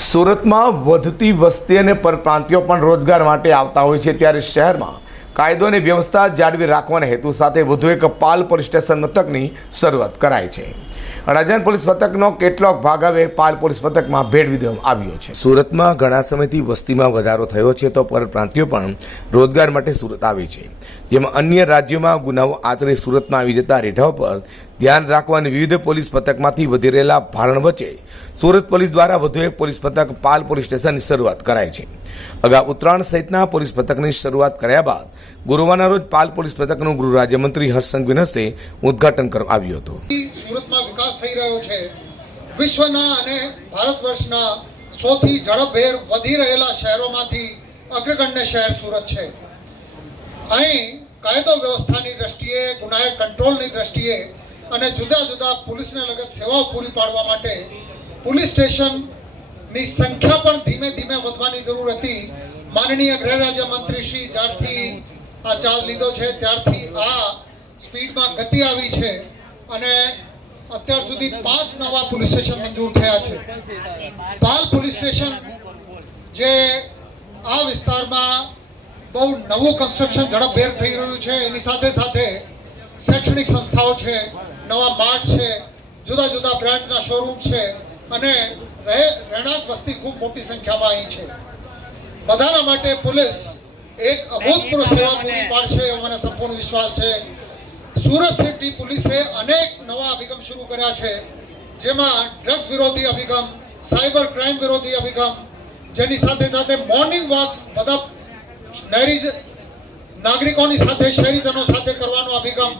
સુરતમાં વધતી વસ્તી અને પરપ્રાંતિયો પણ રોજગાર માટે આવતા હોય છે, ત્યારે શહેરમાં કાયદો અને વ્યવસ્થા જાળવી રાખવાના હેતુ સાથે વધુ એક પાલ પોલીસ સ્ટેશન મથકની શરૂઆત કરાઈ છે। અડાજણ પોલીસ મથકનો કેટલોક ભાગ હવે પાલ પોલીસ મથકમાં ભેળવી દેવામાં આવ્યો છે। સુરતમાં ઘણા સમયથી વસ્તીમાં વધારો થયો છે, તો પરપ્રાંતિયો પણ રોજગાર માટે સુરત આવે છે, જેમાં અન્ય રાજ્યોમાં ગુનાઓ આચરી સુરતમાં આવી જતા રેઢાઓ પર ધ્યાન રાખવા અને વિવિધ પોલીસ મથકમાંથી વધી રહેલા ભારણ વચ્ચે સુરત પોલીસ દ્વારા વધુ એક પોલીસ મથક પાલ પોલીસ સ્ટેશનની શરૂઆત કરાઈ છે। અગાઉ ઉત્તરાયણ સહિતના પોલીસ મથકની શરૂઆત કર્યા બાદ ગુરુવારના રોજ પાલ પોલીસ મથકનું ગૃહ રાજ્યમંત્રી હર્ષ સંઘવીના હસ્તે ઉદ્ઘાટન કરવામાં આવ્યું હતું। સુરતમાં વિકાસ થઈ રહ્યો છે। વિશ્વના અને ભારત વર્ષના સૌથી ઝડપભેર વધી રહેલા શહેરોમાંથી અગ્રગણ્ય શહેર સુરત છે। અહીં કાયદો વ્યવસ્થાની દ્રષ્ટિએ, ગુનાહિત કંટ્રોલની દ્રષ્ટિએ અને જુદા જુદા પોલીસને લગત સેવાઓ પૂરી પાડવા માટે પોલીસ સ્ટેશનની સંખ્યા પણ ધીમે ધીમે વધવાની જરૂર હતી। માનનીય ગૃહ રાજ્યમંત્રી શ્રી જ્યારથી આ ચાર્જ લીધો છે ત્યારથી આ સ્પીડમાં ગતિ આવી છે અને અત્યાર સુધી 5 નવા પોલીસ સ્ટેશન મંજૂર થયા છે। પાલ પોલીસ સ્ટેશન જે આ વિસ્તારમાં બહુ નવું કન્સ્ટ્રક્શન ઝડપભેર થઈ રહ્યું છે, એની સાથે સાથે શૈક્ષણિક સંસ્થાઓ છે, નવા માર્ટ છે, જુદા જુદા બ્રાન્ડ્સના શોરૂમ છે અને રહેણાંક વસ્તી ખૂબ મોટી સંખ્યામાં અહીં છે। બધાના માટે પોલીસ એક અભૂતપૂર્વ સેવા પૂરી પાડશે એવો મને સંપૂર્ણ વિશ્વાસ છે। સુરત સિટી પોલીસે અનેક નવા અભિગમ શરૂ કર્યા છે, જેમાં ડ્રગ્સ વિરોધી અભિગમ, સાયબર ક્રાઇમ વિરોધી અભિગમ, જેની સાથે સાથે મોર્નિંગ વોક્સ બધા નાગરિકોની સાથે, શહેરીજનો સાથે કરવાનો અભિગમ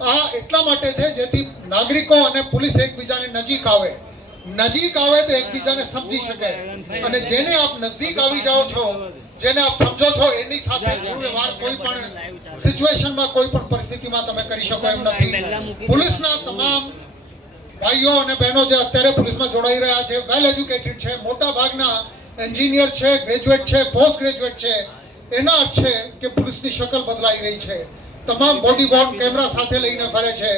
આ એટલા માટે છે જેથી નાગરિકો અને પોલીસ એકબીજાને નજીક આવે તો એકબીજાને સમજી શકે અને જેને આપ નજદીક આવી જાઓ છો, જેને આપ સમજો છો, એની સાથે દુર્વ્યવહાર કોઈ પણ સિચ્યુએશનમાં, કોઈ પણ પરિસ્થિતિમાં તમે કરી શકો એમ નથી। પોલીસના તમામ ભાઈઓ અને બહેનો જે અત્યારે પોલીસમાં જોડાઈ રહ્યા છે વેલ એજ્યુકેટેડ છે, મોટા ભાગના એન્જિનિયર છે, ગ્રેજ્યુએટ છે, પોસ્ટ ગ્રેજ્યુએટ છે। એના અર્થ છે કે પોલીસની શકલ બદલાઈ રહી છે। તમામ બોડી વોર્ન કેમેરા સાથે લઈને ફરે છે।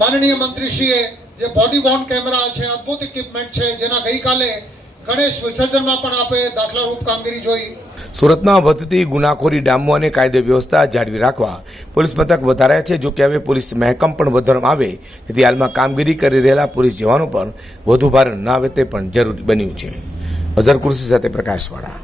માનનીય મંત્રીશ્રીએ જે બોડી વોર્ન કેમેરા છે, અદ્ભુત ઇક્વિપમેન્ટ છે, જેના ગઈકાલે ગણેશ વિસર્જનમાં પણ આપણે દાખલારૂપ કામગીરી જોઈ। સુરતમાં વધતી ગુનાખોરી ડામવા અને કાયદો વ્યવસ્થા જાળવી રાખવા પોલીસ મથક વધાર્યા છે। જો કે હવે પોલીસ મહેકમ પણ વધારવામાં આવે, જેથી હાલમાં કામગીરી કરી રહેલા પોલીસ જવાનો પર વધુ ભાર ન આવે તે પણ જરૂરી બન્યું છે। અઝર કુર્સી સાથે પ્રકાશવાળા।